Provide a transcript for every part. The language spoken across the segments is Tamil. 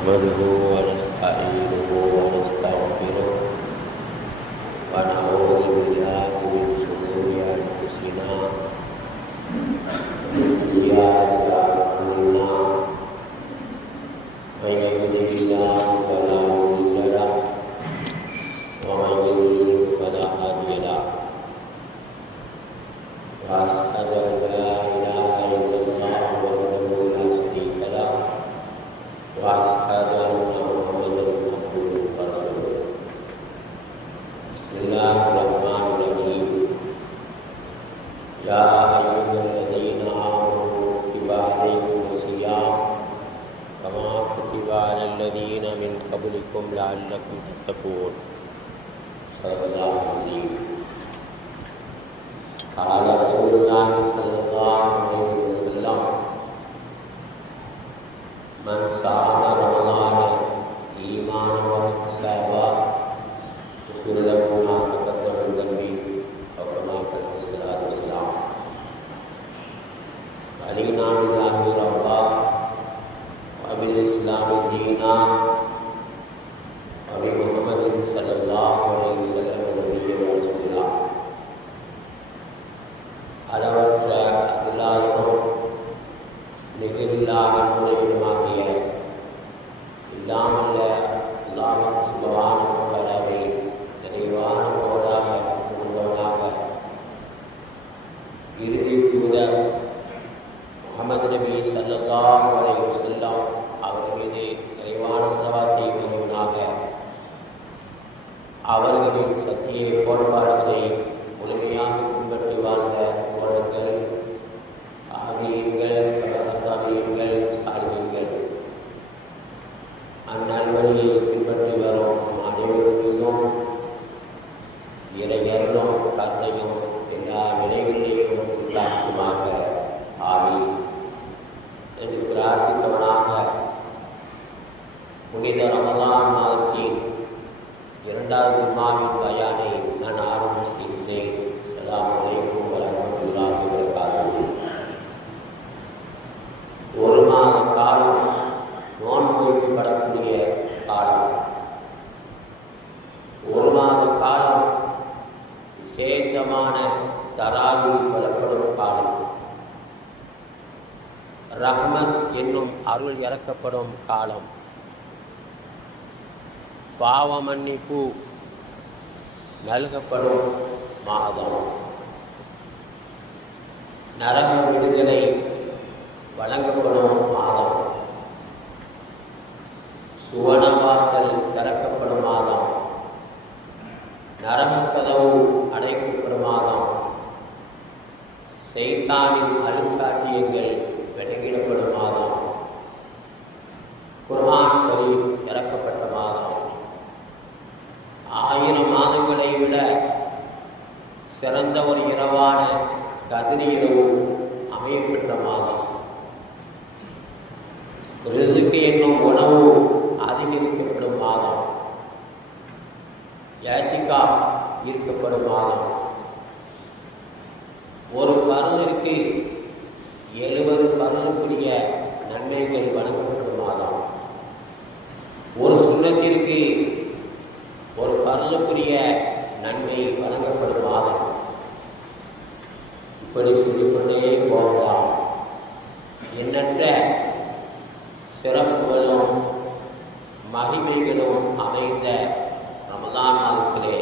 نحمده ونستعينه ونستغفره ونعوذ بالله من شرور أنفسنا ومن سيئات أعمالنا من يهده الله فلا مضل له ومن يضلل فلا هادي له وأشهد أن لا إله إلا الله وحده لا شريك له وأشهد أن محمدا عبده ورسوله بسم الله الرحمن الرحيم يا أيها الذين آمنوا كتب عليكم الصيام كما كتب على الذين من قبلكم لعلكم تتقون صدق الله العظيم قال رسول الله صلى الله عليه وسلم من صام رمضان إيمانا واحتسابا غفر له ما تقدم من ذنبه أو كما قال عليه الصلاة والسلام علينا بالله ربا وبالإسلام دينا وبمحمد صلى الله عليه وسلم نبيا ورسولا அளவற்ற அருளாளனும் நிகரில்லாத அன்புடையனுமாகிய இல்லாமல்ல அல்லாஹ் சுப்ஹானஹு வ தஆலாவை நிறைவான போதாக கொண்டவனாக இறுதி தூதர் முஹம்மது நபி ஸல்லல்லாஹு அலைஹி வஸல்லம் அவர் மீது நிறைவான ஸலவாத்தை வைத்தவனாக அவர்களின் சத்திய கோட்பாடுகளை முழுமையாக பின்பற்றி வாழ்ந்த தோழர்கள் ஆவியங்கள் தாபியங்கள் சாலிகள் அந்நல்வழியை பின்பற்றி வரும் அனைவருக்கும் இறையர்களும் கருணையும் எல்லா நிலைகளிலேயும் உண்டாக்குமாக ஆவி என்று பிரார்த்தித்தவனாக புனித ரமலான் மாதத்தின் இரண்டாவது ஜும்மாவின் பயானை நான் ஆரம்பிக்கின்றேன். அஸ்ஸலாமு அலைக்கும் வரஹ்மத்துல்லாஹி வபரகாத்துஹு. ஒரு மாத காலம் நோன்பு வைக்கப்படக்கூடிய காலம், ஒரு மாத காலம் விசேஷமான தராவீஹ் பெறப்படும் காலம், ரஹ்மத் என்னும் அருள் இறக்கப்படும் காலம், பாவ மன்னிப்பு நல்கப்படும் மாதம், நரக விடுதலை வழங்கப்படும் மாதம், சுவனவாசல் திறக்கப்படும் மாதம், நரகக்கதவு அடைக்கப்படும் மாதம், சைத்தானின் அருட்சாட்சியங்கள் வெளியிடப்படும் மாதம், குர்ஆன் ஷரீஃப் இறக்கப்பட்ட மாதம், 1000 மாதங்களை விட சிறந்த ஒரு இரவான கதிர் இரவு அமையப்பெற்ற மாதம், ரிஸ்க் என்னும் உணவு அதிகரிக்கப்படும் மாதம், யாத்திகாஃப் ஈர்க்கப்படும் மாதம், ஒரு பருளுக்கு 70 பருளுக்குரிய நன்மைகள் வழங்கப்படும் மாதம், ஒரு சுன்னத்திற்கு ஒரு பருளுக்குரிய நன்மை வழங்கப்படும் மாதம். இப்படி சொல்லிக்கொண்டே போகலாம். எண்ணற்ற சிறப்புகளும் மகிமைகளும் அமைந்த ரமலான் மாதத்திலே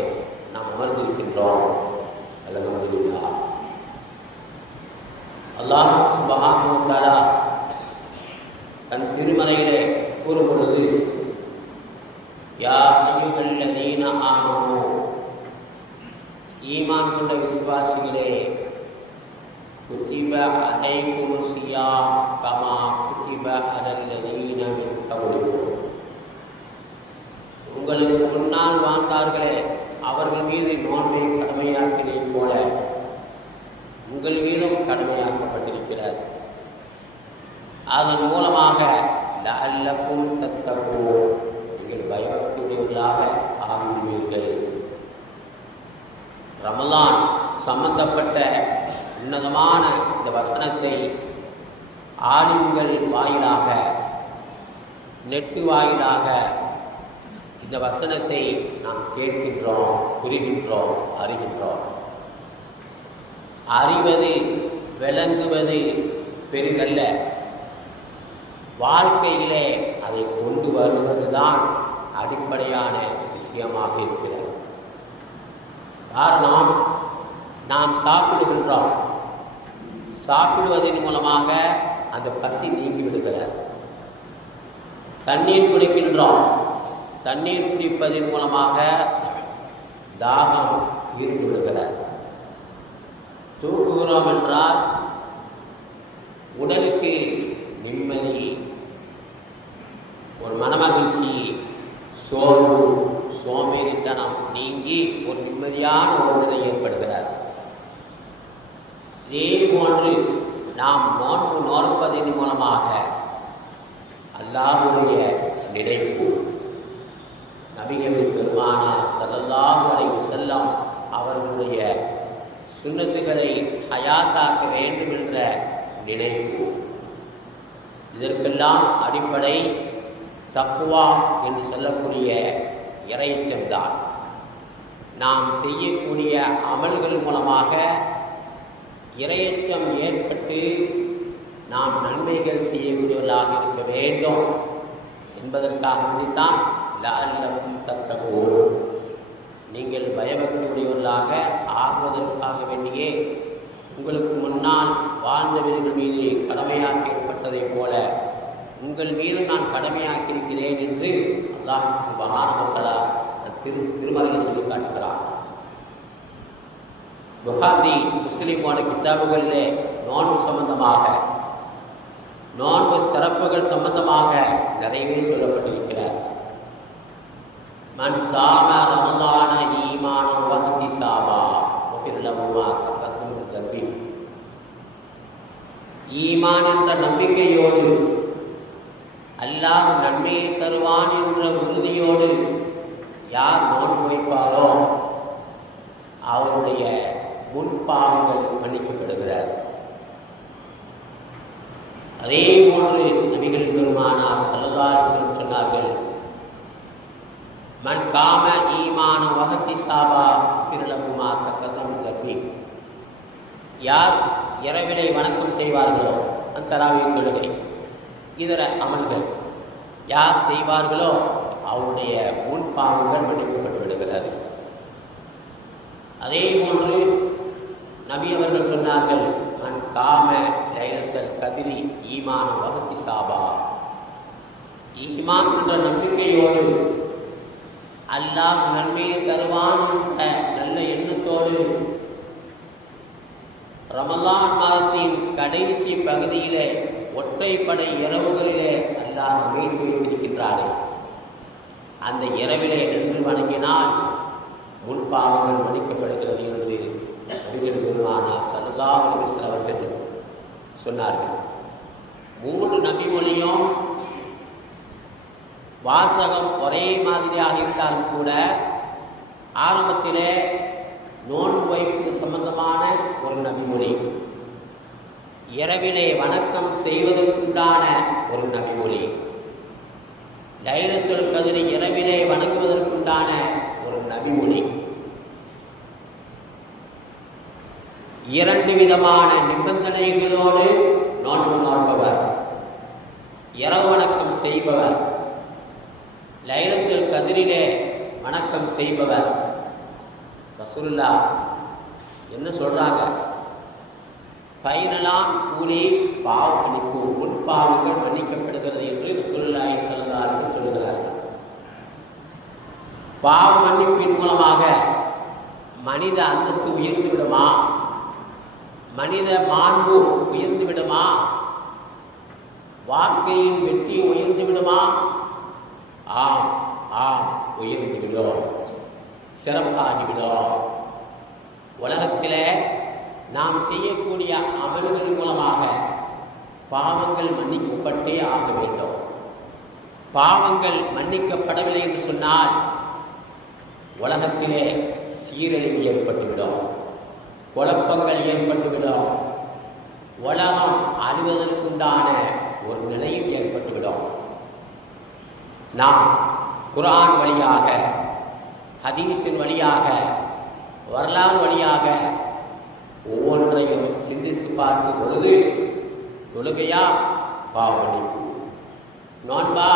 நாம் அமர்ந்திருக்கின்றோம். அல்ஹம்துலில்லாஹ். அல்லாஹ் சுப்ஹானஹு வ தஆலா தன் திருமறையிலே கூறும் பொழுது, யா அய்யுஹல்லதீன ஆமனூ, ஈமான் கொண்ட விசுவாசிகளே, குத்திப அலைக்குமுஸ் ஸியாம் கமா குத்திப அலல்லதீன மின் கப்லிக்கும், உங்களுக்கு முன்னால் வாழ்ந்தார்களே அவர்கள் மீது நோன்பை கடமையாக்கினதைப் போல உங்கள் மீதும் கடமையாக்கப்பட்டிருக்கிறது. அதன் மூலமாக லஅல்லக்கும் தத்தகூன், நீங்கள் பயப்படக்கூடியவர்களாக ஆகுவீர்கள். ரமலான் சம்பந்தப்பட்ட உன்னதமான இந்த வசனத்தை ஆலிம்கள் வாயிலாக நெட்டு வாயிலாக இந்த வசனத்தை நாம் கேட்கின்றோம், புரிகின்றோம், அறிகின்றோம். அறிவது, விளங்குவது பெரிதல்ல, வாழ்க்கையிலே அதை கொண்டு வருவதுதான் அடிப்படையான விஷயமாக இருக்கிறது. காரணம், நாம் சாப்பிடுகின்றோம், சாப்பிடுவதன் மூலமாக அந்த பசி நீங்கி விடுகிறது. தண்ணீர் குடிக்கின்றோம், தண்ணீர் குடிப்பதன் மூலமாக தாகம் தீர்ந்து விடுகிறது. தூங்குகிறோம் என்றால் உடலுக்கு நிம்மதி, ஒரு மனமகிழ்ச்சி, சோர்வு, சோம்பேறித்தனம் நீங்கி ஒரு நிம்மதியான உடல்நிலை ஏற்படுகிறார். இதே போன்று நாம் நோன்பதன் மூலமாக அல்லாஹ்வுடைய நினைப்பு, நபிகள் பெருமானார் ஸல்லல்லாஹு அலைஹி வஸல்லம் அவர்களுடைய சுன்னத்துகளை ஹயாத்தாக்க வேண்டும் என்ற நினைப்பு, இதற்கெல்லாம் அடிப்படை தக்வா என்று சொல்லக்கூடிய இறையச்சம்தான். நாம் செய்யக்கூடிய அமல்கள் மூலமாக இறையச்சம் ஏற்பட்டு நாம் நன்மைகள் செய்யக்கூடியவர்களாக இருக்க வேண்டும் என்பதற்காக வேண்டித்தான் லஅல்லகும் தத்தகூன், நீங்கள் பயபக்தியுடையவர்களாக ஆகுவதற்காக வேண்டியே உங்களுக்கு முன்னால் வாழ்ந்தவர்கள் மீது கடமையாக்கி ஏற்பட்டதைப் போல உங்கள் மீது நான் கடமையாக்கியிருக்கிறேன் என்று அல்லாஹ் சுப்ஹானஹு வ தஆலா திருமறையில் சொல்லி காட்டுகிறார். புகாரி, முஸ்லிம் போன்ற கித்தாபுகளிலே நோன்பு சம்பந்தமாக, நோன்பு சிறப்புகள் சம்பந்தமாக நிறையவே சொல்லப்பட்டிருக்கிறார். மன் சாம ரமலான ஈமானன் வ இஹ்திசாபா வஃபிர் லஹு மா தகத்தம மின் தன்பி. ஈமான் என்ற நம்பிக்கையோடு, அல்லாஹ் நன்மையை தருவான் என்ற உறுதியோடு யார் நோன்பு வைப்பாரோ அவருடைய முன்பாவங்கள் மன்னிக்கப்படுகிறார். அதே போன்று நபிகள் பெருமானார் ஸல்லல்லாஹு அலைஹி வஸல்லம் சொன்னார்கள், மன் காம ஈமான வஹ்திசாபா ஃபிர்லஹு மா தகத்தம மின் தன்பி. யார் இரவிலை வணக்கம் செய்வார்களோ, தராவீஹ் தொழுகை, இதர அமல்கள் யார் செய்வார்களோ அவருடைய முன்பாவங்கள் மன்னிக்கப்பட்டு விடுகிறது. அதே போன்று நபி அவர்கள் சொன்னார்கள், மன் காம லைலத்துல் கத்ரி ஈமான வஹ்திசாபா. ஈமான் என்ற நம்பிக்கையோடு, அல்லாஹ் நன்மையை தருவான் என்ற நல்ல எண்ணத்தோடு ரமலான் மாதத்தின் கடைசி பகுதியிலே ஒற்றைப்படை இரவுகளிலே அல்லாஹ் அமைத்து வைத்திருக்கின்றானே, அந்த இரவிலே நின்று வணங்கினால் முன்பாவங்கள் மன்னிக்கப்படுகிறது என்று நபிகள் பெருமானார் ஸல்லல்லாஹு அலைஹி வஸல்லம் அவர்கள் சொன்னார்கள். 3 நபி மொழியும் வாசகம் ஒரே மாதிரியாக இருந்தாலும் கூட ஆரம்பத்திலே நோன்பு வைப்பு சம்பந்தமான ஒரு நபிமொழி, இரவிலே வணக்கம் செய்வதற்குண்டான ஒரு நபிமொழி, லைலத்துல் கத்ரி இரவிலே வணங்குவதற்குண்டான ஒரு நபிமொழி, 2 விதமான நிபந்தனைகளோடு நோன்பு நோன்பவர், இரவு வணக்கம் செய்பவர், லைலத்துல் கத்ரிலே வணக்கம் செய்பவர். ரசூலுல்லாஹ் என்ன சொல்றாங்க? ஃபைனலான் கூலி பாவ மன்னிப்பு, முன் பாவங்கள் மன்னிக்கப்படுகிறது என்று ரசூலுல்லாஹி ஸல்லல்லாஹு அலைஹி வஸல்லம் சொல்கிறார்கள். பாவ மன்னிப்பின் மூலமாக மனித அந்தஸ்து உயர்ந்து விடுமா? மனித மாண்பு உயர்ந்து விடுமா? வாழ்க்கையின் வெற்றி உயர்ந்து விடுமா? ஆம், ஆம், உயர்ந்து விடும், சிறப்பாகிவிடும். உலகத்தில் நாம் செய்யக்கூடிய அமல்கள் மூலமாக பாவங்கள் மன்னிக்கப்பட்டே ஆக வேண்டும். பாவங்கள் மன்னிக்கப்படவில்லை என்று சொன்னால் உலகத்திலே சீரழிவு ஏற்பட்டுவிடும், குழப்பங்கள் ஏற்பட்டுவிடும், உலகம் அழிவதற்குண்டான ஒரு நிலையும் ஏற்பட்டுவிடும். நாம் குர்ஆன் வழியாக, ஹதீஸின் வழியாக, வரலாறு வழியாக ஒவ்வொன்றையும் சிந்தித்து பார்க்கும் பொழுது, தொழுகையா பாவ மன்னிப்பு, நோன்பா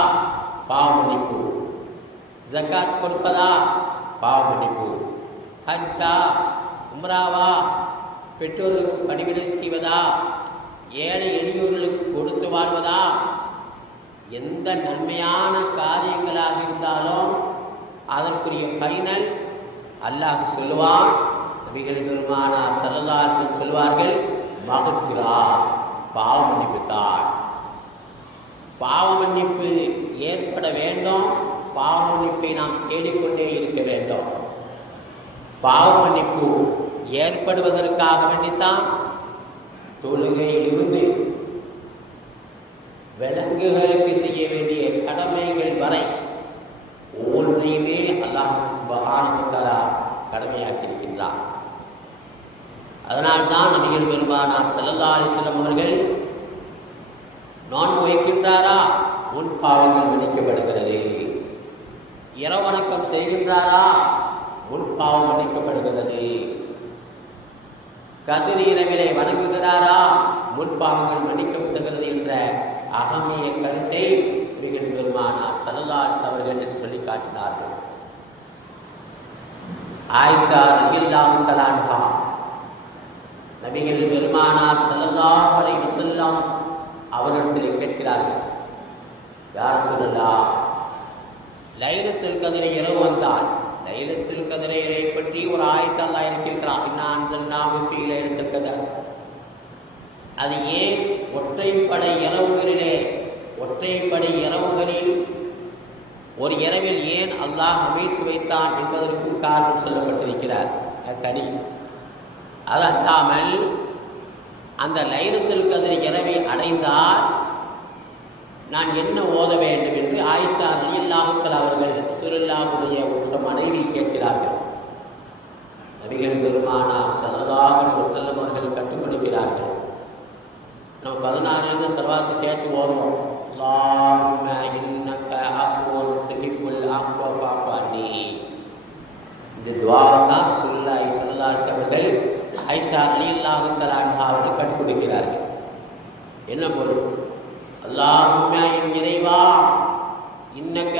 பாவ மன்னிப்பு, ஜக்காத் கொடுப்பதா பாவ மன்னிப்பு, ஹஜ்ஜா உம்ராவா, பெற்றோருக்கு பணிவிடை செய்வதா, ஏழை எளியோர்களுக்கு கொடுத்து வாழ்வதா, எந்த நன்மையான காரியங்களாக இருந்தாலும் அதற்குரிய ஃபைனல் அல்லாஹ் சொல்லுவான். நபிகள் பெருமானார் ஸல்லல்லாஹு அலைஹி வஸல்லம் சொல்வார்கள், மக்ஃபிரா பாவ மன்னிப்பு தான். பாவ மன்னிப்பு ஏற்பட வேண்டும். பாவ மன்னிப்பை நாம் தேடிக்கொண்டே இருக்க வேண்டும். பாவ மன்னிப்பு ஏற்படுவதற்காக வேண்டித்தான் தொழுகையில் இருந்து விலங்குகளுக்கு செய்ய வேண்டிய கடமைகள் வரை ஒவ்வொன்றையுமே அல்லாஹ் சுப்ஹானஹு வ தஆலா கடமையாக்கியிருக்கின்றார். அதனால்தான் நபிகள் பெருமானார் ஸல்லல்லாஹு அலைஹி வஸல்லம் அவர்கள் நோன்பு வைக்கின்றாரா, முன் பாவங்கள் மன்னிக்கப்படுகிறது. இரவணக்கம் செய்கின்றாரா, முன் பாவம் மன்னிக்கப்படுகிறது. கதிர் இரவிலே வணங்குகிறாரா, முன் பாவங்கள் மன்னிக்கப்படுகிறது என்ற அகமிய கருத்தை நபிகள் பெருமானார் ஸல்லல்லாஹு அலைஹி வஸல்லம் அவர்கள் சொல்லி காட்டினார்கள். ஆயிஷா ரலியல்லாஹு தஆலா அன்ஹா நபிகள் பெருமானார் ஸல்லல்லாஹு அலைஹி வஸல்லம் அவர்களிடத்தில் கேட்கிறார்கள், யா ரசூலல்லாஹ், லைலத்துல் கத்ர் இரவு வந்தால் லைலத்துல் கத்ரை பற்றி ஒரு ஆயத்தை அல்லாஹ் இறக்கியிருக்கிறான், இன்னா அன்ஸல்நாஹு ஃபீ லைலத்துல் கத்ர். அது ஏன் ஒற்றைப்படை இரவுகளில் ஒரு இரவில் ஏன் அல்லாஹ் அமைத்து வைத்தான் என்பதற்கும் காரணம் சொல்லப்பட்டிருக்கிறார். தனி அது அல்லாமல் அந்த லைலத்துல் கத்ர் இரவை அடைந்தால் நான் என்ன ஓத வேண்டும் என்று ஆயிஷா ரலியல்லாஹு அன்ஹா அவர்கள் ரசூலுல்லாஹ்வுடைய ஒரு மனைவி கேட்கிறார்கள். நபிகள் பெருமானார் ஸல்லல்லாஹு அலைஹி வஸல்லம் அவர்கள் கற்றுக் கொடுக்கிறார்கள். நம்ம 16 சர்வாத்து சேர்த்து ஓதுவோம். அல்லாஹும்ம இன்னக அஃபுவ் துஹிப்புல் அஃப்வ ஃபஅஃபு அன்னி. இந்த துஆவை தான் ரசூலுல்லாஹி ஸல்லல்லாஹு அலைஹி அவர்கள் ஆயிஷா ரலியல்லாஹு அன்ஹா அவர்கள் கற்றுக் கொடுக்கிறார்கள். என்ன பொருள்? அல்லாஹும்ம என் இறைவா, இன்னக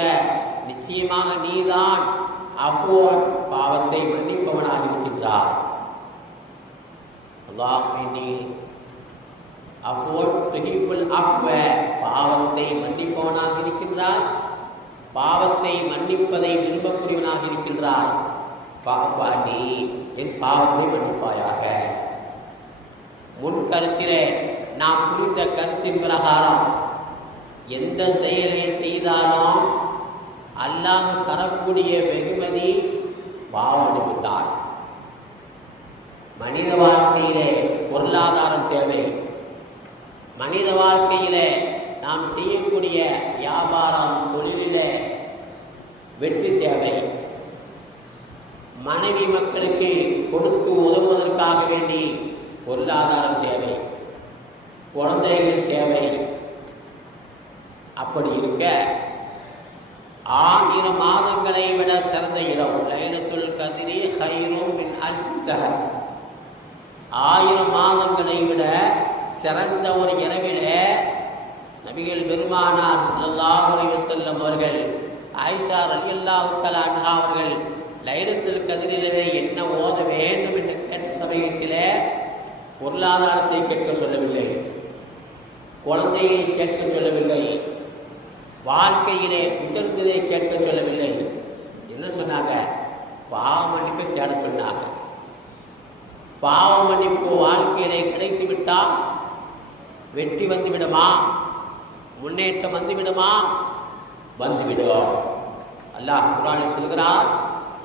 நிச்சயமாக நீதான் அஃபுவ் பாவத்தை மன்னிப்பவனாக இருக்கின்றார். அல்லாஹும்ம அஃபுவ் துஹிப்புல் அஃப்வ பாவத்தை மன்னிப்பவனாக இருக்கின்றாய், பாவத்தை மன்னிப்பதை விரும்பக்கூடியவனாக இருக்கின்றாய். ஃபஅஃபு அன்னி, என் பாவத்தை மன்னிப்பாயாக. முன் கருத்திலே நாம் புரிந்த கருத்தின் பிரகாரம் எந்த செயலை செய்தாலும் அல்லாஹ் தரக்கூடிய வெகுமதி பாவ மன்னிப்புத்தான். மனித வாழ்க்கையிலே பொருளாதாரம் தேவை. மனித வாழ்க்கையிலே நாம் செய்யக்கூடிய வியாபாரம், தொழிலிலே வெற்றி தேவை. மனைவி மக்களுக்கு கொடுத்து உதவுவதற்காக வேண்டி பொருளாதாரம் தேவை, குழந்தைகள் தேவை. அப்படி இருக்க 1000 மாதங்களை விட சிறந்த இரவு லைலத்துல் கத்ரி கைரும் மின் அல்ஃபி ஷஹர். 1000 மாதங்களை விட சிறந்த ஒரு இரவிலே நபிகள் பெருமானார் ஸல்லல்லாஹு அலைஹி வஸல்லம் அவர்கள் ஆயிஷா ரலியல்லாஹு தஆலா அன்ஹா அவர்கள் லைலத்துல் கத்ரிலே என்ன ஓத வேண்டும் என்று கேட்ட சமயத்திலே பொருளாதாரத்தை கேட்க சொல்லவில்லை, குழந்தையை கேட்க சொல்லவில்லை, வாழ்க்கையிலே உயர்ந்ததை கேட்க சொல்லவில்லை. என்ன சொன்னாங்க? பாவ மன்னிப்பை தேட சொன்னாங்க. பாவ மன்னிப்பு வாழ்க்கையிலே கிடைத்து விட்டால் வெற்றி வந்துவிடுமா, முன்னேற்றம் வந்துவிடுமா? வந்துவிடும். அல்லாஹ் குர்ஆனில் சொல்கிறார்,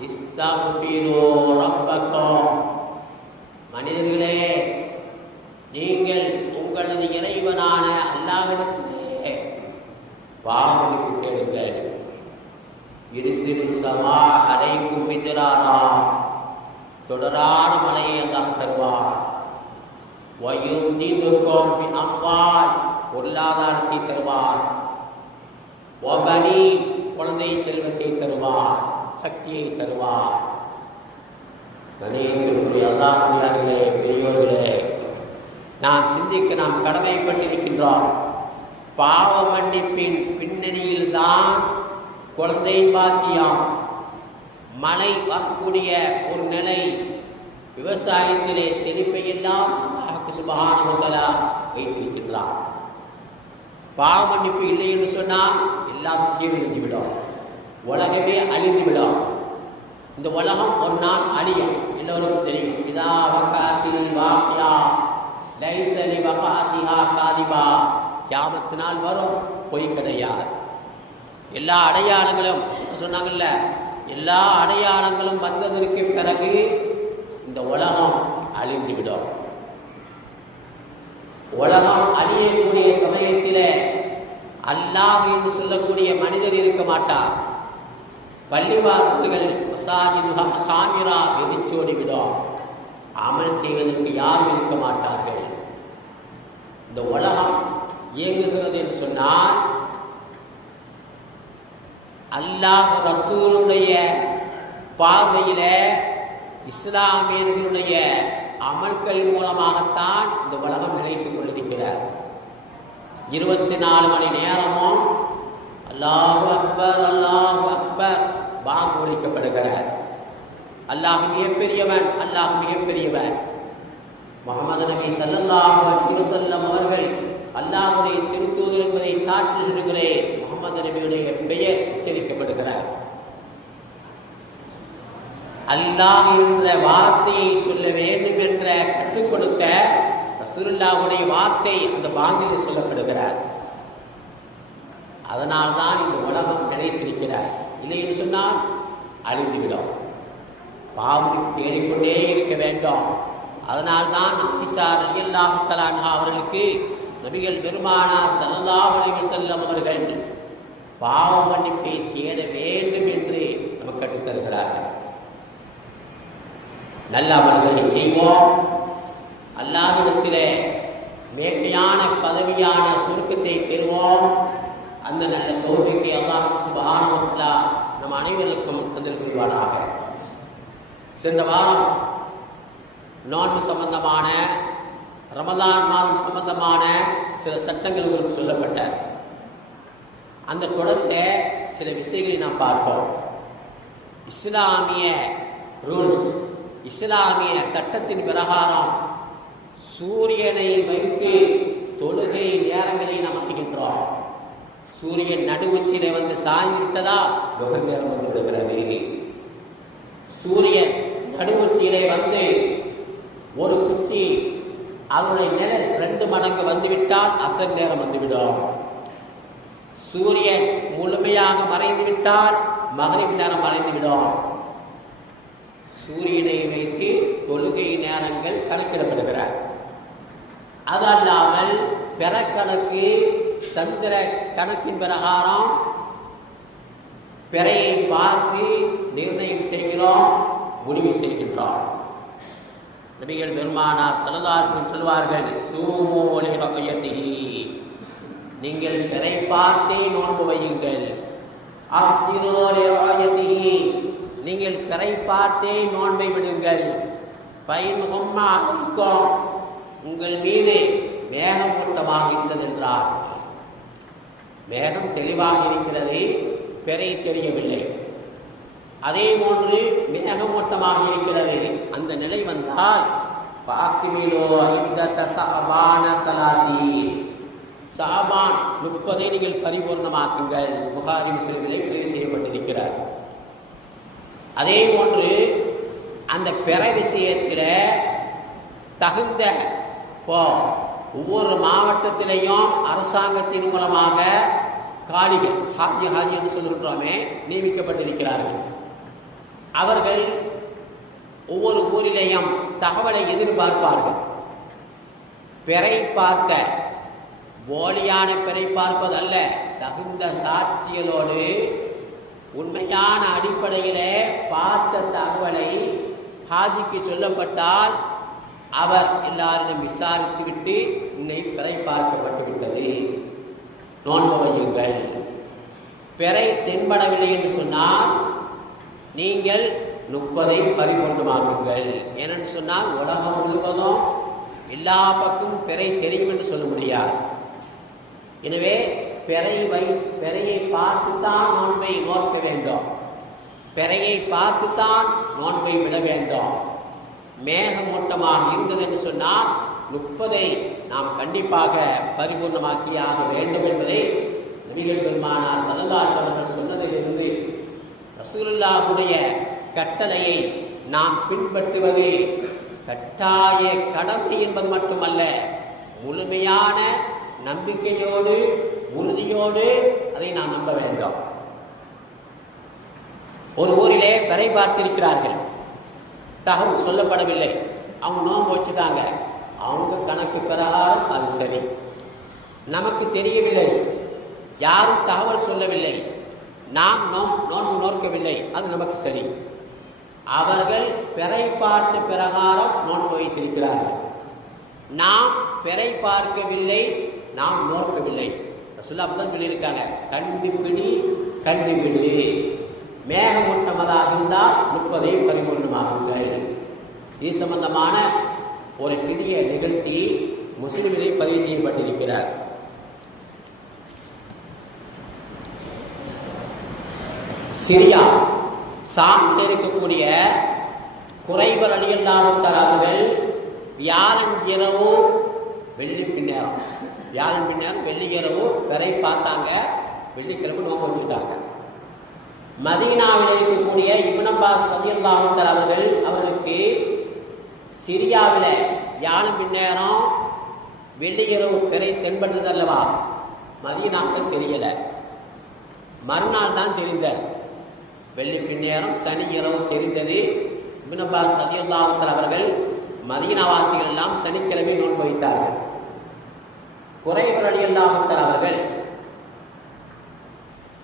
இஸ்தக்ஃபிரு ரப்பக்கும், மனிதர்களே நீங்கள் உங்களது இறைவனான அல்லாஹ்விடத்திலே பாவ மன்னிப்பு தேடுங்கள். யுர்சிலு ஸமா அலைக்கும் மித்ராரா, தொடரான மழையை அல்லாஹ் தருவார். வயும்திதுக்கும் பிஅம்வால், பொருளாதாரத்தை தருவார். வபனீன், குழந்தை செல்வத்தை தருவார், சக்தியை தருவார். கணேசனுடைய அல்லாஹ்விலே பெரியோர்களே, நாம் சிந்திக்க நாம் கடமைப்பட்டிருக்கின்றோம். பாவ மன்னிப்பின் பின்னணியில் தான் குழந்தை பாக்கியம், மழை வரக்கூடிய ஒரு நிலை, விவசாயத்திலே செழிப்பை எல்லாம் சுப்ஹானஹு வ தஆலா வைத்திருக்கின்றார். பாவ மன்னிப்பு இல்லை என்று சொன்னால் எல்லாம் சீரழிந்துவிடும், உலகமே அழிந்துவிடும். இந்த உலகம் ஒரு நாள் அழியும், எல்லோருக்கும் தெரியும். இதா வகாத்தில் வாக்கியா லைஸ லி வகாத்திஹா காதிபா, கியாமத் நாள் வரும், பொய் கிடையாது. எல்லா அடையாளங்களும் சொன்னாங்கல்ல, எல்லா அடையாளங்களும் வந்ததற்கு பிறகு இந்த உலகம் அழிந்துவிடும். உலகம் அழியக்கூடிய சமயத்தில் அல்லாஹ் என்று சொல்லக்கூடிய மனிதர் இருக்க மாட்டார். பள்ளிவாசல்கள் மசாஜிதுஹா வெறிச்சோடிவிடும், அமல் செய்வதற்கு யாரும் இருக்க மாட்டார்கள். இந்த உலகம் இயங்குகிறது என்று சொன்னால் அல்லாஹ் ரசூலுடைய பார்வையில இஸ்லாமியர்களுடைய அமல்கள் மூலமாகத்தான் இந்த உலகம் நிலைத்துக் கொண்டிருக்கிறார். 24 மணி நேரமும் அல்லாஹு அக்பர் அல்லாஹு அக்பர் பாங்கு ஒலிக்கப்படுகிறார். அல்லாஹ் மிகப்பெரியவன், அல்லாஹ் மிகப்பெரியவன். முஹம்மது நபி ஸல்லல்லாஹு அலைஹி வஸல்லம் அவர்கள் அல்லாஹ்வுடைய திருத்தூதர் என்பதை சாட்சி சொல்கிறேன். முஹம்மது நபியுடைய பெயர் உச்சரிக்கப்படுகிறார். அல்லாஹ் என்ற வார்த்தையை சொல்ல வேண்டும் என்ற கற்றுக் கொடுக்க ரசூலுல்லாஹ்வுடைய வார்த்தை அந்த பாங்கில் சொல்லப்படுகிறார். அதனால்தான் இந்த உலகம் நிலைத்திருக்கிறார். இல்லை என்று சொன்னால் அழிந்துவிடும். பாவனுக்கு தேடிக்கொண்டே இருக்க வேண்டும். அதனால்தான் ஆயிஷா ரலியல்லாஹு தஆலா அன்ஹா அவர்களுக்கு நபிகள் பெருமானார் ஸல்லல்லாஹு அலைஹி வஸல்லம் அவர்கள் பாவ மன்னிப்பை தேட வேண்டும் என்று நமக்கு கற்றுத் தருகிறார்கள். நல்ல அமல்களை செய்வோம், அல்லாஹ்விடத்திலே மேன்மையான பதவியான சுருக்கத்தை பெறுவோம். அந்த நல்ல தௌஃபீக்கை அல்லாஹ் சுப்ஹானஹு வ தஆலா நம் அனைவருக்கும் தந்திருவானாக. சென்ற வாரம் நோன்பு சம்பந்தமான, ரமலான் மாதம் சம்பந்தமான சில சட்டங்கள் உங்களுக்கு சொல்லப்பட்ட அந்த தொடரில் சில விஷயங்களை நாம் பார்ப்போம். இஸ்லாமிய ரூல்ஸ், இஸ்லாமிய சட்டத்தின் பிரகாரம் சூரியனை வைத்து தொழுகை நேரங்களை நாம் அமைக்கின்றோம். சூரியன் நடுவுச்சிலே வந்து சாய்விட்டதா லுஹர் நேரம் வந்து விடுகிறது. சூரியன் நடுவுச்சியிலே வந்து ஒரு குச்சி அவருடைய நிழல் 2 மடங்கு வந்துவிட்டால் அசர் நேரம் வந்துவிடும். சூரியன் முழுமையாக மறைந்துவிட்டால் மகரிப் நேரம் மறைந்துவிடும். சூரியனை வைத்து தொழுகை நேரங்கள் கணக்கிடப்படுகிறார். அதல்லாமல் பிற கணக்கு சந்திர கணக்கின் பிரகாரம் பிறையை பார்த்து நிர்ணயம் செய்கிறோம், முடிவு செய்கின்றோம். நபிகள் பெருமானார் ஸல்லல்லாஹு அலைஹி வஸல்லம் சொல்வார்கள், சூமு லிருயதிஹி, நீங்கள் பிறை பார்த்தே நோன்பு வையுங்கள். அஃதிரு லிருயதிஹி, நீங்கள் பிறை பார்த்தே நோன்பை விடுங்கள். பைன் ஹும்ம அலைக்கும், உங்கள் மீது மேகமூட்டமாக இருந்தது என்றார். மேகம் தெளிவாக இருக்கிறது, பிறை தெரியவில்லை. அதே போன்று மேகமூட்டமாக இருக்கிறது. அந்த நிலை வந்தால் ஷஅபான் 30 நீங்கள் பரிபூர்ணமாக்குங்கள். புகாரி முஸ்லிமிலே பதிவு செய்யப்பட்டிருக்கிறார். அதே போன்று அந்த பிற விஷயத்தில் தகுந்த ஒவ்வொரு மாவட்டத்திலையும் அரசாங்கத்தின் மூலமாக காலிகள் ஹாஜி என்று சொல்லுகின்றோமே நியமிக்கப்பட்டிருக்கிறார்கள். அவர்கள் ஒவ்வொரு ஊரிலேயும் தகவலை எதிர்பார்ப்பார்கள். பிறை பார்க்க போலியான பிறை பார்ப்பது அல்ல, தகுந்த சாட்சியலோடு உண்மையான அடிப்படையிலே பார்த்த தகவலை ஹாஜிக்கு சொல்லப்பட்டால் அவர் எல்லாரிடம் விசாரித்துவிட்டு இன்னை பிறை பார்க்கப்பட்டு விட்டது, நோன்பு வையுங்கள். பிறை தென்படவில்லை என்று சொன்னால் நீங்கள் 30 பரிபூர்ணமாக்குங்கள். ஏனென்று சொன்னால் உலகம் முழுவதும் எல்லா பக்கமும் பிறை தெரியும் என்று சொல்ல முடியாது. எனவே பிறையை பார்த்துத்தான் நோன்பை நோக்க வேண்டும், பிறையை பார்த்துத்தான் நோன்பை விட வேண்டும். மேகமூட்டமாக இருந்தது என்று சொன்னால் 30 நாம் கண்டிப்பாக பரிபூர்ணமாக்கியாக வேண்டும் என்பதை நபிகள் பெருமானார் ஸல்லல்லாஹு அலைஹி வஸல்லம் சொன்னதிலிருந்து ரசூலுல்லாஹுடைய கட்டளையை நாம் பின்பற்றுவது கட்டாய கடமை என்பது மட்டுமல்ல, முழுமையான நம்பிக்கையோடு உறுதியோடு அதை நாம் நம்ப வேண்டும். ஒரு ஊரிலே பிறை பார்த்திருக்கிறார்கள், தகவல் சொல்லப்படவில்லை, அவங்க நோன்பு வச்சுட்டாங்க, அவங்க கணக்கு பிரகாரம் அது சரி. நமக்கு தெரியவில்லை, யாரும் தகவல் சொல்லவில்லை, நாம் நோன்பு நோக்கவில்லை, அது நமக்கு சரி. அவர்கள் பிறை பார்த்த பிரகாரம் நோன்பு வைத்திருக்கிறார்கள், நாம் பிறை பார்க்கவில்லை, நாம் நோக்கவில்லை. ரசூலுல்லாஹ் அப்படிதான் சொல்லியிருக்காங்க, கண்டிப்பிடி மேகமூட்டமாக இருந்தால் 30 பரிபூர்ணமாகுங்கள். இது சம்பந்தமான ஒரு சிறிய நிகழ்ச்சி முஸ்லிமிலே பதிவு செய்யப்பட்டிருக்கிறார். சிரியா சாமில் இருக்கக்கூடிய குறைவர் ரலியல்லாஹு தஆலா அவர்கள் வியாழன் இரவு வெள்ளி பின்னேரம் வெள்ளி இரவு பிறை பார்த்தாங்க, வெள்ளிக்கிழமை நோன்பு வச்சுட்டாங்க. மதீனாவில் இருக்கக்கூடிய இப்னு அப்பாஸ் ரலியல்லாஹு தஆலா அவர்களுக்கு சிரியாவில் வியாழன் பின்னேரம் வெள்ளி இரவு பிறை தென்பட்டது அல்லவா, மதீனாவுக்கு தெரியலை, மறுநாள் தான் தெரிந்த. வெள்ளி பின்னேரம் சனி இரவு தெரிந்தது. இப்னு அப்பாஸ் ரலியல்லாஹு தஆலா அவர்கள் மதீனாவாசிகள் எல்லாம் சனிக்கிழமை நோன்பு வைத்தார்கள். குறைவர் ரலியல்லாஹு தஆலா அவர்கள்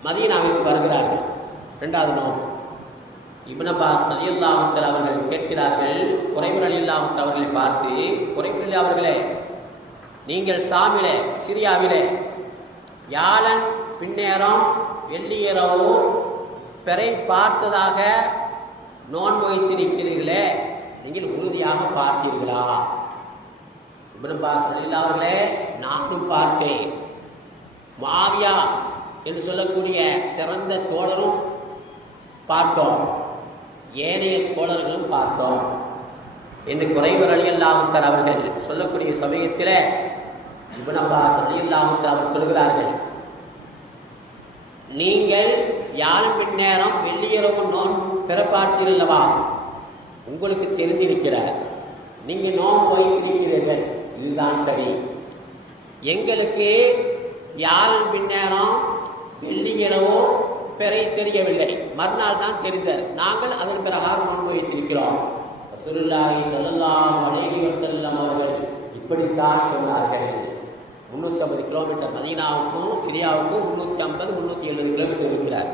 மதீனாவிற்கு வருகிறார்கள், 2வது நோன்பு. இப்னு அப்பாஸ் ரலியல்லாஹு தஆலா அவர்கள் கேட்கிறார்கள், குறைவர் ரலியல்லாஹு தஆலா அவர்களை பார்த்து, குறைவர் அவர்களே, நீங்கள் சாமிலே சிரியாவிலே வியாழன் பின்னேரம் வெள்ளி இரவு பிறை பார்த்ததாக நோன்பு வைத்திருக்கிறீர்களே, நீங்கள் உறுதியாக பார்த்தீர்களா? இப்னு அப்பாஸ் ரலியல்லாஹு அவர்களே, நானும் பார்த்தேன், முஆவியா என்று சொல்லக்கூடிய சிறந்த தோழரும் பார்த்தோம், ஏனைய தோழர்களும் பார்த்தோம் என்று குறைவர் ரலியல்லாஹு தஆலா அவர்கள் சொல்லக்கூடிய சமயத்தில் இப்னு அப்பாஸ் ரலியல்லாஹு தஆலா அவர்கள் சொல்கிறார்கள், நீங்கள் வியாழன் பின்னேரம் வெள்ளி இரவு பிறப்பார்த்தீர்களவா, உங்களுக்கு தெரிந்திருக்கிறார், நீங்கள் நோன்பு வைத்திருக்கிறீர்கள், இதுதான் சரி. எங்களுக்கு வியாழன் பின்னேரம் வெள்ளி இரவு பிறை தெரியவில்லை, மறுநாள் தான் தெரிந்தது, நாங்கள் அதன் பிரகாரம் நோன்பு வைத்திருக்கிறோம். ரசூலுல்லாஹி ஸல்லல்லாஹு அலைஹி வஸல்லம் அவர்கள் இப்படித்தான் சொன்னார்கள். 350 கிலோமீட்டர் மதீனாவுக்கும் சிரியாவுக்கும் 350-370 கிலோமீட்டர் இருக்கிறார்.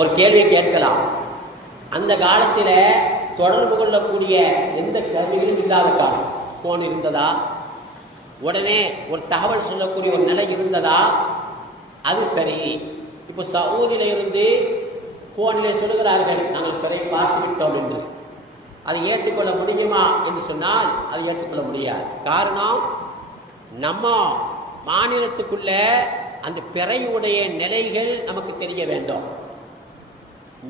ஒரு கேள்வியை கேட்கலாம், அந்த காலத்தில் தொடர்பு கொள்ளக்கூடிய எந்த கருவிகளும் இல்லாத காலம், போன் இருந்ததா, உடனே ஒரு தகவல் சொல்லக்கூடிய ஒரு நிலை இருந்ததா? அது சரி. இப்போ சவுதியில இருந்து போனிலே சொல்லுகிறார்கள், நாங்கள் பிறை பார்த்து விட்டோம் என்று. அதை ஏற்றுக்கொள்ள முடியுமா என்று சொன்னால் அதை ஏற்றுக்கொள்ள முடியாது. காரணம், நம்ம மாநிலத்துக்குள்ள அந்த பிறையுடைய நிலைகள் நமக்கு தெரிய வேண்டும்.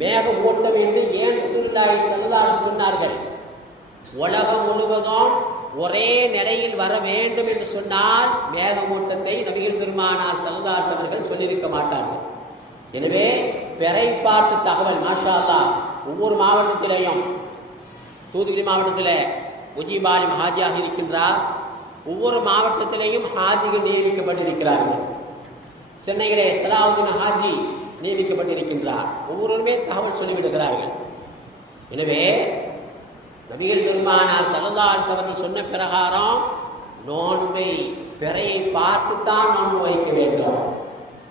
மேகம் ஓட்ட வேண்டும், ஏன் ரசூலுல்லாஹி ஸல்லல்லாஹு அலைஹி சொன்னார்கள், உலகம் முழுவதும் ஒரே நிலையில் வர வேண்டும் என்று சொன்னால் மேகமூட்டத்தை நபிகள் பெருமானார் ஸல்லல்லாஹு அலைஹி அவர்கள் சொல்லியிருக்க மாட்டார்கள். எனவே பிறை பார்த்து தகவல் மாஷா அல்லாஹ் ஒவ்வொரு மாவட்டத்திலேயும், தூத்துக்குடி மாவட்டத்தில் முஜீபாலி ஹாஜியாக இருக்கின்றார், ஒவ்வொரு மாவட்டத்திலேயும் ஹாஜிகள் நியமிக்கப்பட்டிருக்கிறார்கள். சென்னையிலே சலாவுதீன் ஹாஜி நியமிக்கப்பட்டிருக்கின்றார். ஒவ்வொருவருமே தகவல் சொல்லிவிடுகிறார்கள். எனவே நபிகள் பெருமானார் ஸல்லல்லாஹு அலைஹி வஸல்லம் சொன்ன பிரகாரம் நோன்பை பிறையை பார்த்துத்தான் நோன்பு வைக்க வேண்டும்,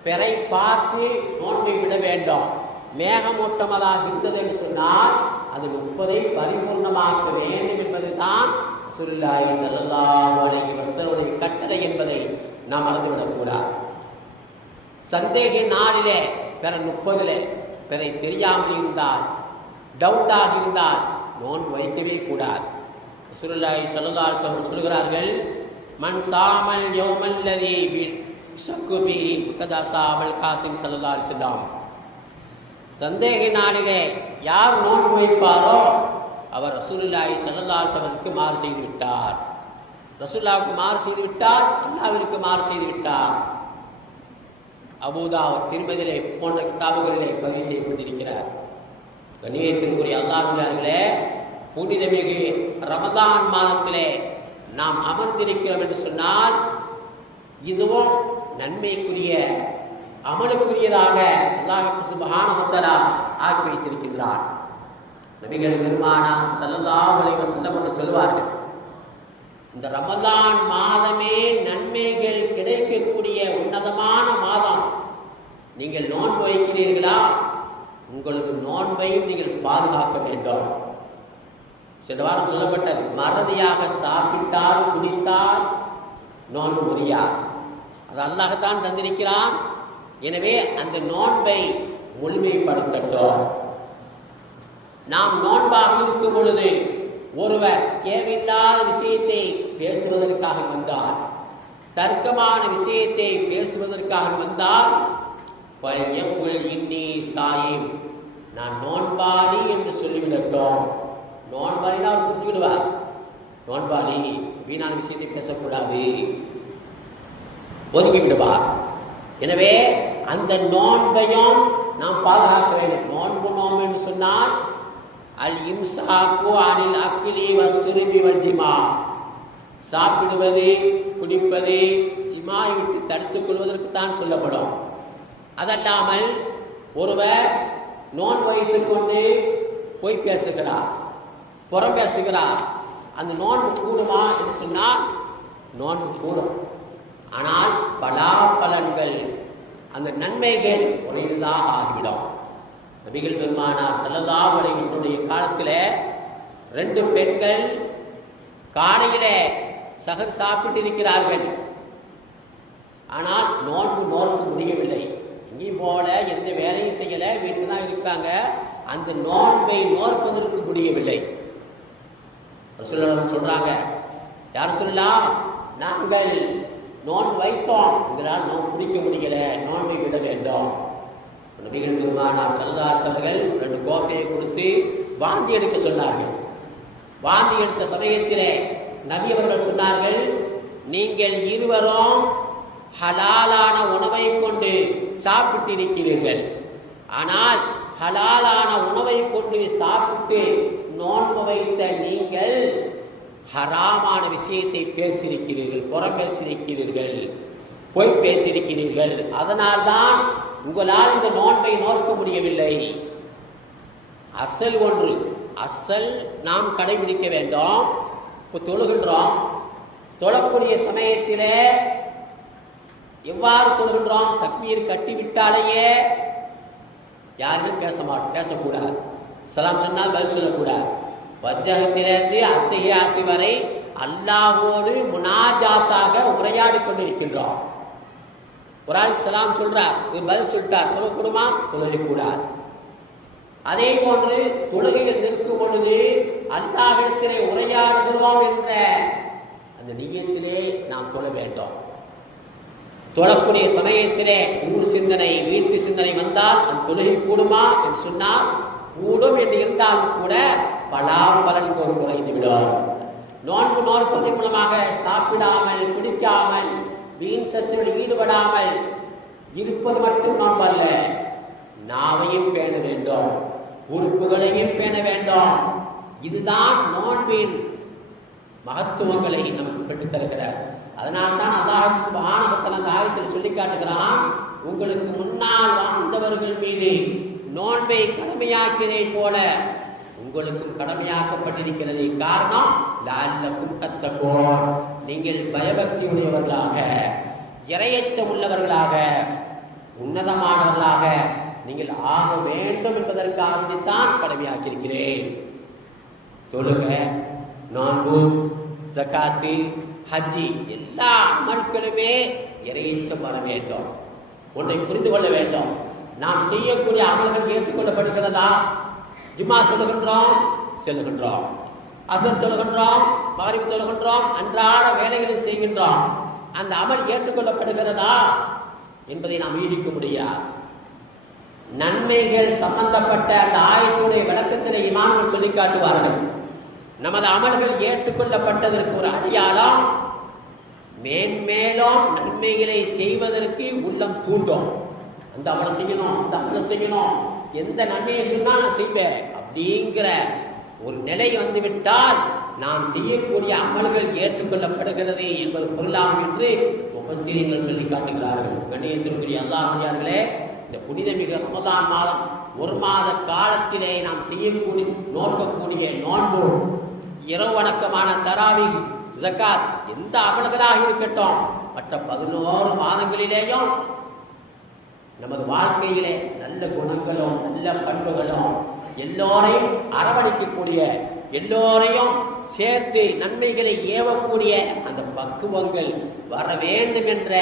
பிறை பார்த்து நோன்பை விட வேண்டும். மேகமூட்டமாக இருந்தது என்று சொன்னால் அது 30 பரிபூர்ணமாக்க வேண்டும் என்பதுதான் ரசூலுல்லாஹி ஸல்லல்லாஹு அலைஹி வஸல்லம் கட்டளை என்பதை நாம் மறந்துவிடக்கூடாது. சந்தேக நாளிலே பிற 30 பிறை தெரியாமல் இருந்தால், டவுட்டாக இருந்தால் நோன்பு வைக்கவே கூடாது. ரசூலுல்லாஹி ஸல்லல்லாஹு அலைஹி வஸல்லம் சொல்கிறார்கள், மன் சாமல் யௌமல்லதி ஷக்கு ஃபீஹி ஃபகத் அஸாபல் காசிம் ஸல்லல்லாஹு அலைஹி வஸல்லம். சந்தேக நாளிலே யார் நோன்பு வைப்பாரோ அவர் ரசூலுல்லாஹி ஸல்லல்லாஹு அலைஹி வஸல்லமுக்கு மாறு செய்து விட்டார். ரசூலுல்லாஹ்வுக்கு மாறு செய்து விட்டார், அல்லாஹ்விற்கு மாறு செய்து விட்டார். அபூதாவுத், திருமதியிலே போன்ற கிதாபுகளிலே பதிவு செய்யப்பட்டிருக்கிறார். கண்ணியத்திற்குரிய அல்லாஹ்விலே, புனிதமிகு ரமதான் மாதத்திலே நாம் அமர்ந்திருக்கிறோம் என்று சொன்னால் இதுவும் நன்மைக்குரிய அமலுக்குரியதாக அல்லாஹ் சுப்ஹானஹு வ தஆலா ஆக்கி வைத்திருக்கின்றார். நபிகள் பெருமானார் ஸல்லல்லாஹு அலைஹி வஸல்லம் அவர்கள் சொல்வார்கள், இந்த ரமதான் மாதமே நன்மைகள் கிடைக்கக்கூடிய உன்னதமான மாதம். நீங்கள் நோன்பு வைக்கிறீர்களா? உங்களுக்கு நோன்பையும் நீங்கள் பாதுகாக்க வேண்டும். சென்ற வாரம் சொல்லப்பட்டது, மறதியாக சாப்பிட்டால் குடித்தால் நோன்பு முடியாது. அது அல்லாஹ்தான் தந்திருக்கிறான். எனவே அந்த நோன்பை முழுமைப்படுத்தட்டும். நாம் நோன்பாக இருக்கும் பொழுது ஒருவர் தேவையில்லாத விஷயத்தை பேசுவதற்காக வந்தால், தர்க்கமான விஷயத்தை பேசுவதற்காக வந்தால், இன்னி சாயிம், நான் நோன்பாளி என்று சொல்லிவிடட்டும். நோன்பாளினா அவர் புரிஞ்சுக்கிடுவார். நோன்பாளி, வீணான விஷயத்தை பேசக்கூடாது, ஒதுக்கி விடுவார். எனவே அந்த நோன்பையும் நாம் பாதுகாக்க வேண்டும். நோன்பு என்று சொன்னால் அல் இம்சாக்கு அனில் அக்கிலி வஸ்ஸுருபி வல் ஜிமா, சாப்பிடுவது குடிப்பது ஜிமாயை விட்டு தடுத்துக் கொள்வதற்கு தான் சொல்லப்படும். அதல்லாமல் ஒருவர் நோன்பு வைத்துக் கொண்டு பொய் பேசுகிறார், புறம் பேசுகிறார், அந்த நோன்பு கூடுமா என்று சொன்னால் நோன்பு கூடும். ஆனால் பலாபலன்கள், அந்த நன்மைகள் குறைந்ததாக ஆகிவிடும். நபிகள் பெருமானார் ஸல்லல்லாஹு அலைஹி வஸல்லம் காலத்தில் 2 பெண்கள் காலையிலே சஹர் சாப்பிட்டு இருக்கிறார்கள். ஆனால் நோன்பு முடியவில்லை. இங்கேயும் போல எந்த வேலையும் செய்யலை, வீட்டில் தான் இருக்காங்க. அந்த நோன்பை நோற்பதற்கு முடியவில்லை. ரசூலுல்லாஹ் சொல்றாங்க, யார் சொல்லலாம், நாங்கள் நோன்பு வைத்தோம், இதனால் நோன்பு பிடிக்க முடியல, நோன்பை விட வேண்டும். நபிகள் பெருமானார் ஸல்லல்லாஹு அலைஹி வஸல்லம் 2 கோப்பையை கொடுத்து வாந்தி எடுக்க சொன்னார்கள். வாந்தி எடுத்த சமயத்திலே நபி அவர்கள் சொன்னார்கள், நீங்கள் இருவரும் ஹலாலான உணவை கொண்டு சாப்பிட்டிருக்கிறீர்கள். ஆனால் ஹலாலான உணவை கொண்டு சாப்பிட்டு நோன்பு வைத்த நீங்கள் ஹராமான விஷயத்தை பேசியிருக்கிறீர்கள், புறம் பேசியிருக்கிறீர்கள், பொய் பேசியிருக்கிறீர்கள். அதனால்தான் உங்களால் இந்த நோன்பை நோக்க முடியவில்லை. அசல் ஒன்று, அசல் நாம் கடைபிடிக்க வேண்டும். இப்போ தொழுகின்றோம், தொழக்கூடிய சமயத்தில் எவ்வாறு தொழுகின்றோம்? தக்பீர் கட்டிவிட்டாலேயே யாருமே பேசக்கூடாது. சலாம் சொன்னால் பதில் சொல்லக்கூடாது. வஜ்ஜகத்திலிருந்து அத்தஹியாத்து வரை அல்லாஹ்வோடு முனாஜாத்தாக உரையாடி கொண்டிருக்கின்றோம். ஒரு ஆள் சலாம் சொல்றார், ஒரு பதில் சொல்லிட்டார், தொழக்கூடுமா? தொழக்கூடாது. அதே போன்று தொழுகையில் நிற்கும் பொழுது அல்லாஹ்விடத்திலே உரையாடுகிறோம் என்ற அந்த நியத்திலே நாம் தொழ வேண்டும். தொழக்கூடிய சமயத்திலே ஊர் சிந்தனை, வீட்டு சிந்தனை வந்தால் அந்த தொழுகை கூடுமா என்று சொன்னால் கூடும் என்று இருந்தாலும் கூட பலாபலன்கள் குறைந்துவிடும். நோன்பு நோற்பதன் மூலமாக சாப்பிடாமல் குடிக்காமல் வீண் சத்துகளில் ஈடுபடாமல் இருப்பது மட்டும் நோன்பல்ல, நாவையும் பேண வேண்டும், உறுப்புகளையும் பேண வேண்டும். இதுதான் நோன்பின் மகத்துவங்களை நமக்கு பெற்றுத் தருகிறார். அதனால்தான் அல்லாஹ் சுப்ஹானஹு வ தஆலா அந்த ஆயத்தில் சொல்லி காட்டுகிறான், உங்களுக்கு முன்னால் வாழ்ந்தவர்கள் மீது நோன்பை கடமையாக்கியதை போல உங்களுக்கும் கடமையாக்கப்பட்டிருக்கிறது. காரணம், லஅல்லக்கும் தத்தகூன், நீங்கள் பயபக்தி உடையவர்களாக, இறையச்சம் உள்ளவர்களாக, உன்னதமானவர்களாக நீங்கள் ஆக வேண்டும் என்பதற்காகத்தான் கடமையாக்கியிருக்கிறேன். தொழுக, நோன்பு, ஜகாத்து, ஹஜ்ஜி எல்லா அமல்களுமே இறையச்சம் வர வேண்டும். ஒன்றை புரிந்து கொள்ள வேண்டும். நாம் செய்யக்கூடிய அமல்கள் ஏற்றுக்கொள்ளப்படுகிறதா? ஜும்மா சொல்லுகின்றோம், செல்லுகின்றோம், அசர் சொல்லுகின்றோம், மகரிப் சொல்லுகின்றோம், அன்றாட வேலைகளை செய்கின்றோம். அந்த அமல் ஏற்றுக்கொள்ளப்படுகிறதா என்பதை நாம் யூகிக்க முடியாது. நன்மைகள் சம்பந்தப்பட்ட அந்த ஆயத்துடைய விளக்கத்திலே இமாம்கள் சொல்லி காட்டுவார்கள். நமது அமல்கள் ஏற்றுக்கொள்ளப்பட்டதற்கு ஒரு அடையாளம், மேன்மேலும் நன்மைகளை செய்வதற்கு உள்ளம் தூண்டும். அந்த அமலை செய்யணும், இந்த அமலை செய்யணும், எந்த நன்மையை சொன்னால் நான் செய்வேன் அப்படிங்கிற ஒரு நிலை வந்துவிட்டால் நாம் செய்யக்கூடிய அமல்கள் ஏற்றுக்கொள்ளப்படுகிறது என்பது பொருளாகும் என்று முஃபஸ்ஸீரீன்கள் சொல்லி காட்டுகிறார்கள். கண்ணியத்திற்குரிய அல்லாஹ்வியார்களே, இந்த புனிதமிகு ரமதான் மாதம் ஒரு மாத காலத்திலே நாம் செய்யக்கூடிய நோக்கக்கூடிய நோன்பு, இரவு வணக்கமான தராவீஹ், ஜகாத், எந்த அமல்களாக இருக்கட்டும், மற்ற 11 மாதங்களிலேயும் நமது வாழ்க்கையிலே நல்ல குணங்களும் நல்ல பண்புகளும், எல்லோரையும் அரவணைக்கக்கூடிய, எல்லோரையும் சேர்த்து நன்மைகளை ஏவக்கூடிய அந்த பக்குவங்கள் வர வேண்டும் என்ற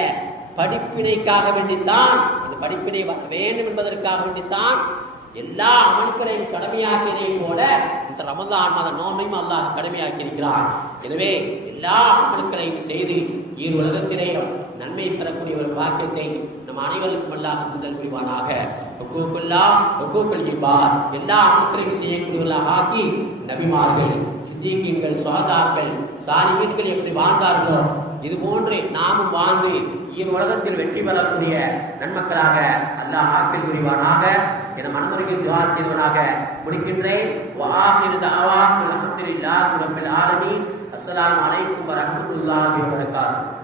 படிப்பினைக்காக வேண்டித்தான், அந்த படிப்பினை வர வேண்டும் என்பதற்காக வேண்டித்தான் எல்லா அமல்களையும் கடமையாக்கியதையும் போல இந்த ரமலான் மாத நோன்பையும் அல்லாஹ் கடமையாக்கி இருக்கிறார். எனவே எல்லா அமல்களையும் செய்து ஈர் உலகத்திலேயும் நன்மை பெறக்கூடிய ஒரு வாக்கியத்தை நம் அனைவருக்கும் அல்லாஹ் தந்தல் புரிவானாக. எல்லா அமல்களையும் செய்யக்கூடியவர்களாக ஆக்கி நபிமார்கள், சித்திகீன்கள், சுஹதாக்கள், சாலிஹீன்கள் எப்படி வாழ்ந்தார்களோ இது போன்று நாமும் வாழ்ந்து ஈர் உலகத்தில் வெற்றி பெறக்கூடிய நன்மக்களாக அல்லாஹ் ஆக்கல் புரிவானாக என மன்முறைக்கு துஆ செய்வனாக முடிக்கின்றேன். வஆஹிரு தஅவானா அல்ஹம்துலில்லாஹி ரப்பில் ஆலமீன். அஸ்ஸலாமு அலைக்கும் வரஹ்மத்துல்லாஹி வபரகாத்துஹு.